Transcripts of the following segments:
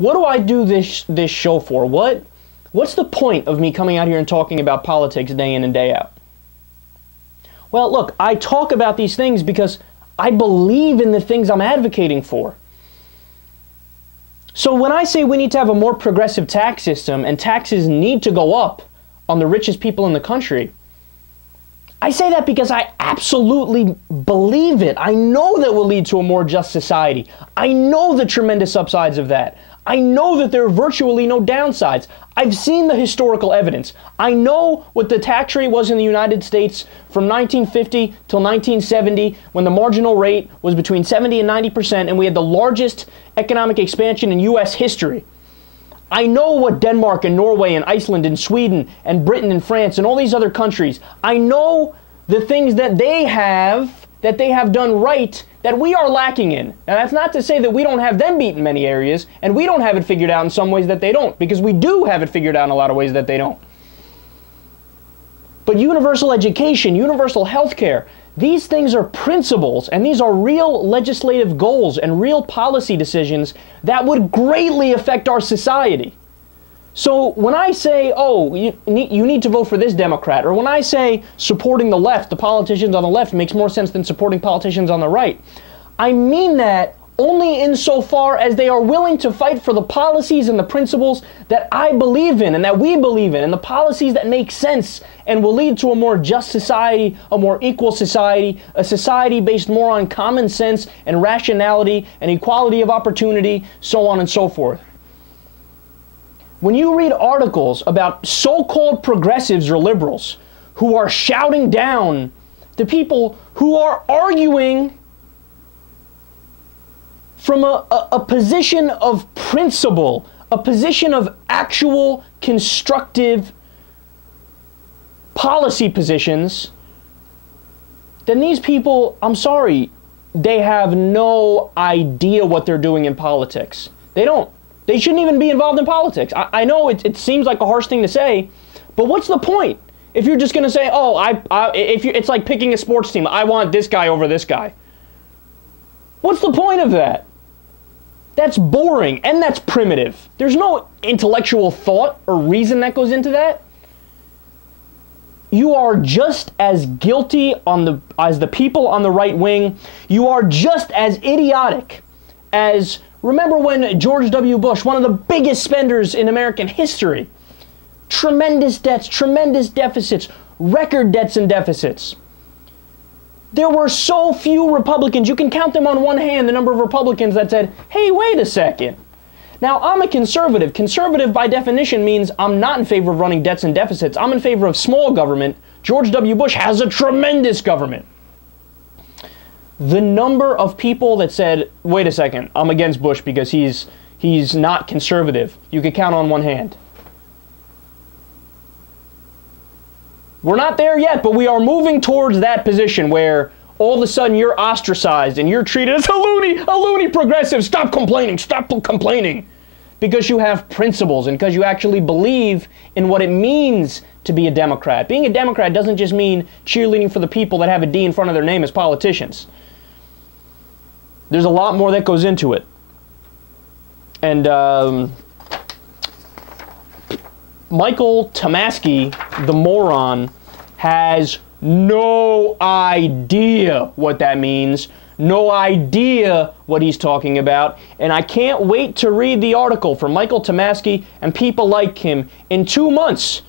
what do I do this show for? What's the point of me coming out here and talking about politics day in and day out? Well, look, I talk about these things because I believe in the things I'm advocating for. So when I say we need to have a more progressive tax system and taxes need to go up on the richest people in the country, I say that because I absolutely believe it. I know that will lead to a more just society. I know the tremendous upsides of that. I know that there are virtually no downsides. I've seen the historical evidence. I know what the tax rate was in the United States from 1950 till 1970, when the marginal rate was between 70 and 90%, and we had the largest economic expansion in U.S. history. I know what Denmark and Norway and Iceland and Sweden and Britain and France and all these other countries, I know the things that they have done right that we are lacking in. Now, that's not to say that we don't have them beat in many areas, and we don't have it figured out in some ways that they don't, because we do have it figured out in a lot of ways that they don't. But universal education, universal health care, these things are principles, and these are real legislative goals and real policy decisions that would greatly affect our society. So when I say, oh, you need to vote for this Democrat, or when I say supporting the left, the politicians on the left, makes more sense than supporting politicians on the right, I mean that only insofar as they are willing to fight for the policies and the principles that I believe in and that we believe in, and the policies that make sense and will lead to a more just society, a more equal society, a society based more on common sense and rationality and equality of opportunity, so on and so forth. When you read articles about so-called progressives or liberals who are shouting down the people who are arguing from a position of principle, a position of actual constructive policy positions, then these people, I'm sorry, they have no idea what they're doing in politics. They don't. They shouldn't even be involved in politics. I know it seems like a harsh thing to say, but what's the point? If you're just going to say, oh, it's like picking a sports team. I want this guy over this guy. What's the point of that? That's boring and that's primitive. There's no intellectual thought or reason that goes into that. You are just as guilty as the people on the right wing. You are just as idiotic as... Remember when George W. Bush, one of the biggest spenders in American history, tremendous debts, tremendous deficits, record debts and deficits. There were so few Republicans, you can count them on one hand, the number of Republicans that said, hey, wait a second. Now, I'm a conservative. Conservative, by definition, means I'm not in favor of running debts and deficits. I'm in favor of small government. George W. Bush has a tremendous government. The number of people that said, wait a second, I'm against Bush because he's not conservative, you could count on one hand. We're not there yet, but we are moving towards that position where all of a sudden you're ostracized and you're treated as a loony progressive. Stop complaining. Because you have principles and because you actually believe in what it means to be a Democrat. Being a Democrat doesn't just mean cheerleading for the people that have a D in front of their name as politicians. There's a lot more that goes into it. And Michael Tomasky, the moron, has no idea what that means, no idea what he's talking about, and I can't wait to read the article from Michael Tomasky and people like him in 2 months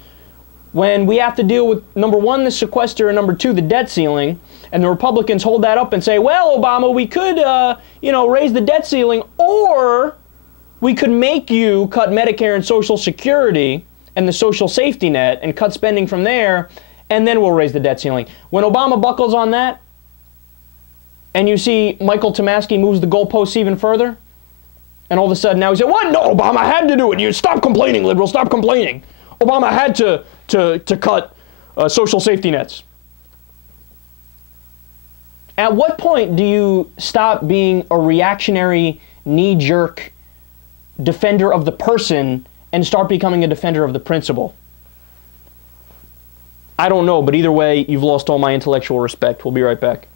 when we have to deal with, number one, the sequester, and number two, the debt ceiling, and the Republicans hold that up and say, well, Obama, we could, raise the debt ceiling, or we could make you cut Medicare and Social Security and the social safety net and cut spending from there, and then we'll raise the debt ceiling. When Obama buckles on that, and you see Michael Tomasky moves the goalposts even further, and all of a sudden now he said, what? No, Obama had to do it. You stop complaining, liberals, stop complaining. Obama had to cut social safety nets. At what point do you stop being a reactionary, knee-jerk defender of the person and start becoming a defender of the principle? I don't know, but either way, you've lost all my intellectual respect. We'll be right back.